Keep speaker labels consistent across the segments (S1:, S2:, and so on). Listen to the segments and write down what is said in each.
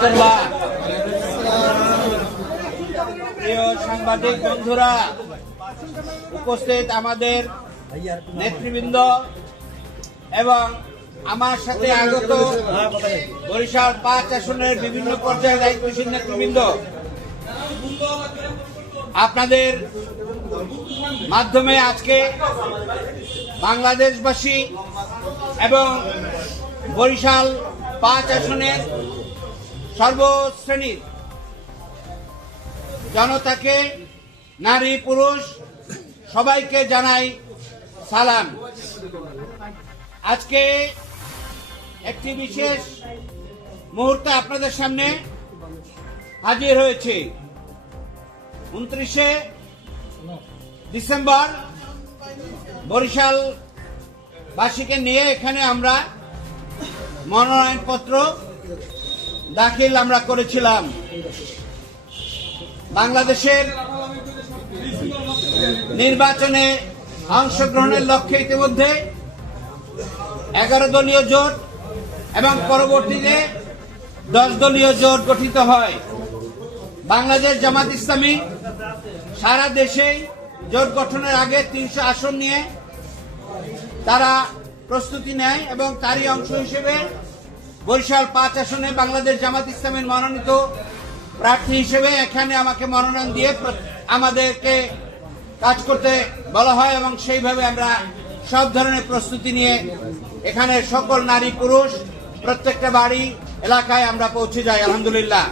S1: রহমতুল্লাহ প্রিয় সাংবাদিক বন্ধুরা, উপস্থিত আমাদের নেতৃবৃন্দ এবং আমার সাথে আগত বরিশাল পাঁচ আসনের বিভিন্ন পর্যায়ে দায়িত্বশীল নেতৃবৃন্দ। আপনাদের মাধ্যমে আজকে বাংলাদেশবাসী এবং বরিশাল পাঁচ আসনের সর্বশ্রেণীর জনতাকে, নারী, পুরুষ, সবাইকে জানাই সালাম। আজকে একটি বিশেষ মুহূর্তে আপনাদের সামনে হাজির হয়েছে। উনত্রিশে ডিসেম্বর বরিশাল বাসীকে নিয়ে এখানে আমরা মনোনয়নপত্র দাখিল আমরা করেছিলাম। বাংলাদেশের নির্বাচনে অংশগ্রহণের লক্ষ্যে ইতিমধ্যে এগারো দলীয় জোট এবং পরবর্তীতে দশ দলীয় জোট গঠিত হয়। বাংলাদেশ জামাত ইসলামী সারা দেশে জোট গঠনের আগে তিনশো আসন নিয়ে তারা প্রস্তুতি নেয় এবং তারই অংশ হিসেবে বরিশাল পাঁচ আসনে বাংলাদেশ জামাত ইসলামের মনোনীত প্রার্থী হিসেবে এখানে আমাকে মনোনয়ন দিয়ে আমাদেরকে কাজ করতে বলা হয় এবং সেইভাবে আমরা সব ধরনের প্রস্তুতি নিয়ে এখানে সকল নারী পুরুষ প্রত্যেকটা বাড়ি, এলাকায় আমরা পৌঁছে যাই, আলহামদুলিল্লাহ।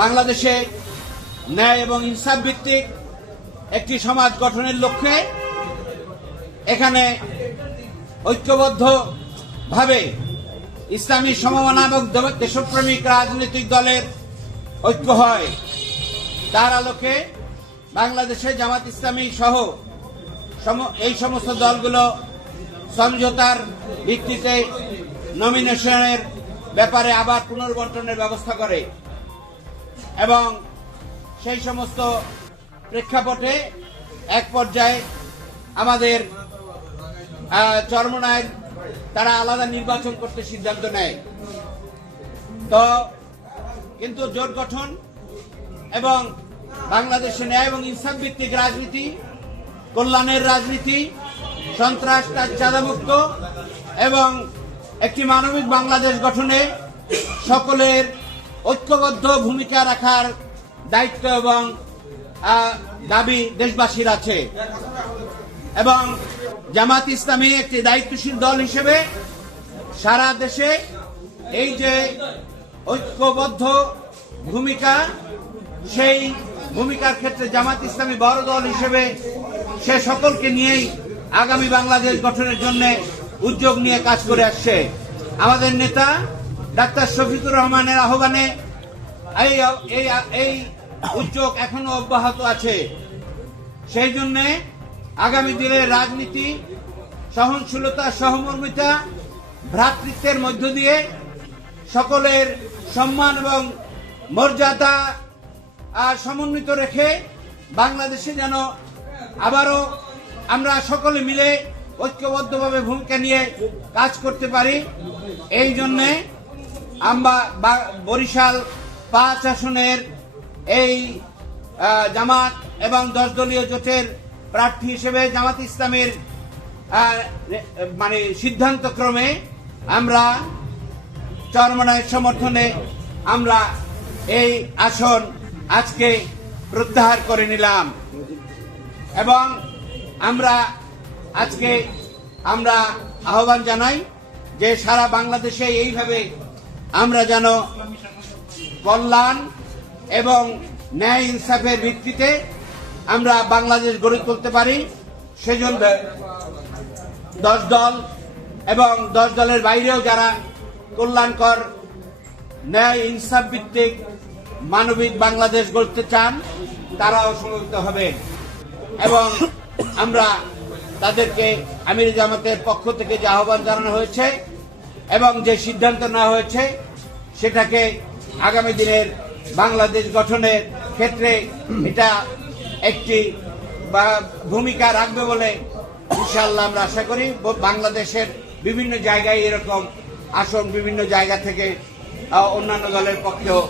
S1: বাংলাদেশে ন্যায় এবং ইনসাফ ভিত্তিক একটি সমাজ গঠনের লক্ষ্যে এখানে ঐক্যবদ্ধ ভাবে ইসলামী সমমনা এবং দেশপ্রেমিক রাজনৈতিক দলের ঐক্য হয়। তার আলোকে বাংলাদেশে জামাত ইসলামী সহ এই সমস্ত দলগুলো সমঝোতার ভিত্তিতে নমিনেশনের ব্যাপারে আবার পুনর্বন্টনের ব্যবস্থা করে এবং সেই সমস্ত প্রেক্ষাপটে এক পর্যায়ে আমাদের আহ, চরমনায় তারা আলাদা নির্বাচন করতে সিদ্ধান্ত নেয়। তো, কিন্তু জোট গঠন এবং বাংলাদেশে ন্যায় এবং ইনসাফ ভিত্তিক রাজনীতি, কল্যাণের রাজনীতি, সন্ত্রাস চাঁদামুক্ত এবং একটি মানবিক বাংলাদেশ গঠনে সকলের ঐক্যবদ্ধ ভূমিকা রাখার দায়িত্ব এবং দাবি দেশবাসীর আছে। এবং জামাত ইসলামী একটি দায়িত্বশীল দল হিসেবে সারা দেশে এই যে ঐক্যবদ্ধ ভূমিকা, সেই ভূমিকার ক্ষেত্রে জামাত ইসলামী বড় দল হিসেবে সে সকলকে নিয়েই আগামী বাংলাদেশ গঠনের জন্য উদ্যোগ নিয়ে কাজ করে আসছে। আমাদের নেতা ডাক্তার শফিকুর রহমানের আহ্বানে এই এই উদ্যোগ এখনও অব্যাহত আছে। সেই জন্যে আগামী দিনের রাজনীতি, সহনশীলতা, সহমর্মিতা, ভ্রাতৃত্বের মধ্য দিয়ে সকলের সম্মান এবং মর্যাদা আর সমন্বিত রেখে বাংলাদেশে যেন আবারও আমরা সকলে মিলে ঐক্যবদ্ধভাবে ভূমিকা নিয়ে কাজ করতে পারি। এই জন্যে আমরা বরিশাল পাঁচ আসনের এই জামাত এবং দশ দলীয় জোটের প্রার্থী হিসেবে জামাত ইসলামের মানে সিদ্ধান্ত ক্রমে আমরা চরমনায়ের সমর্থনে আমরা এই আসন আজকে প্রত্যাহার করে নিলাম। এবং আমরা আজকে আমরা আহ্বান জানাই যে সারা বাংলাদেশে এইভাবে আমরা যেন কল্যাণ এবং ন্যায় ইনসাফের ভিত্তিতে আমরা বাংলাদেশ গড়ে তুলতে পারি। সেজন্য দশ দল এবং দশ দলের বাইরেও যারা কল্যাণকর, ন্যায়, ইনসাফ ভিত্তিক মানবিক বাংলাদেশ গড়তে চান, তারাও সমবেত হবে। এবং আমরা তাদেরকে আমির জামাতের পক্ষ থেকে যে আহ্বান জানানো হয়েছে এবং যে সিদ্ধান্ত নেওয়া হয়েছে, সেটাকে আগামী দিনের বাংলাদেশ গঠনের ক্ষেত্রে এটা একটি, বা ভূমিকা রাখবে বলে ইনশাল্লাহ আমরা আশা করি। বাংলাদেশের বিভিন্ন জায়গায় এরকম আসন বিভিন্ন জায়গা থেকে অন্যান্য দলের পক্ষেও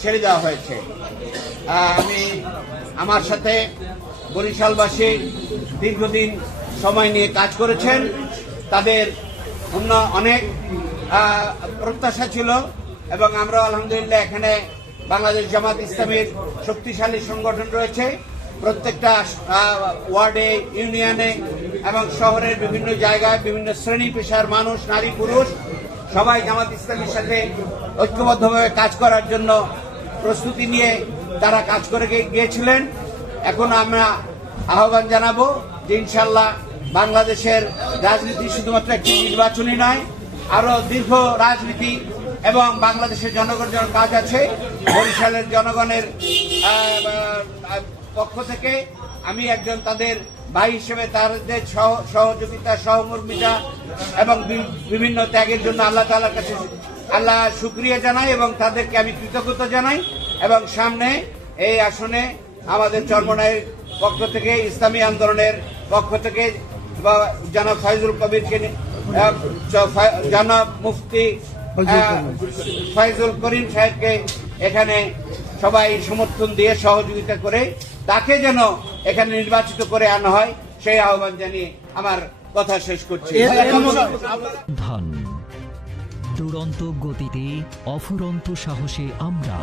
S1: ছেড়ে দেওয়া হয়েছে। আমি আমার সাথে বরিশালবাসী দীর্ঘদিন সময় নিয়ে কাজ করেছেন। তাদের অন্য অনেক প্রত্যাশা ছিল এবং আমরা আলহামদুলিল্লাহ এখানে বাংলাদেশ জামাত ইসলামীর শক্তিশালী সংগঠন রয়েছে। প্রত্যেকটা ওয়ার্ডে, ইউনিয়নে এবং শহরের বিভিন্ন জায়গায় বিভিন্ন শ্রেণি পেশার মানুষ, নারী, পুরুষ সবাই জামাত ইসলামের সাথে ঐক্যবদ্ধভাবে কাজ করার জন্য প্রস্তুতি নিয়ে তারা কাজ করে গিয়ে- গিয়েছিলেন। এখন আমরা আহ্বান জানাব যে ইনশাল্লাহ বাংলাদেশের রাজনীতি শুধুমাত্র একটি নির্বাচনী নয় আরও দীর্ঘ রাজনীতি এবং বাংলাদেশের জনগণের কাজ আছে। বরিশালের জনগণের পক্ষ থেকে আমি একজন তাদের ভাই হিসেবে তাদের সহ- সহযোগিতা সহমর্মিতা এবং বিভিন্ন ত্যাগের জন্য আল্লাহ তালার কাছে আল্লাহ শুক্রিয়া জানাই এবং তাদেরকে আমি কৃতজ্ঞতা জানাই এবং সামনে এই আসনে আমাদের চর্মনায়ের পক্ষ থেকে ইসলামী আন্দোলনের পক্ষ থেকে বা জনাব ফাইজুল কবিরকে নি- আহ, চ- জনাব মুফতি আহ, ফাইজুল করিম সাহেবকে এখানে সবাই সমর্থন দিয়ে সহযোগিতা করে তাকে যেন এখানে নির্বাচিত করে আনা হয় সেই আহ্বান জানিয়ে আমার কথা শেষ করছি।
S2: ধান। দুরন্ত গতিতে অফুরন্ত সাহসে আমরা